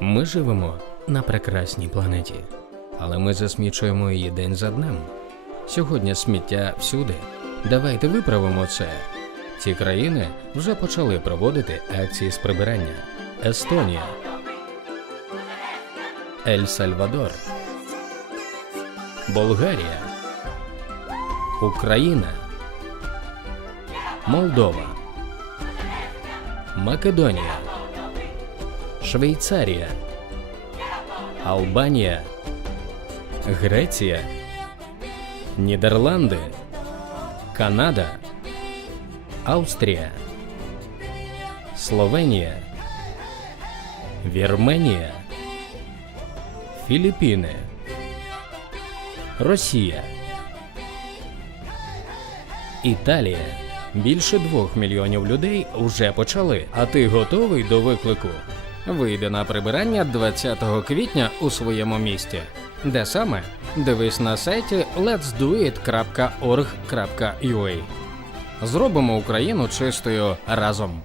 Ми живемо на прекрасній планеті, але ми засмічуємо її день за днем. Сьогодні сміття всюди. Давайте виправимо це. Ці країни вже почали проводити акції з прибирання. Естонія, Ель Сальвадор, Болгарія, Україна, Молдова, Македонія, Швейцарія, Албанія, Греція, Нідерланди, Канада, Австрія, Словенія, Вірменія, Філіппіни, Росія, Італія. Більше двох мільйонів людей вже почали. А ти готовий до виклику? Вийди на прибирання 20 квітня у своєму місті. Де саме? Дивись на сайті letsdoit.org.ua Зробимо Україну чистою разом.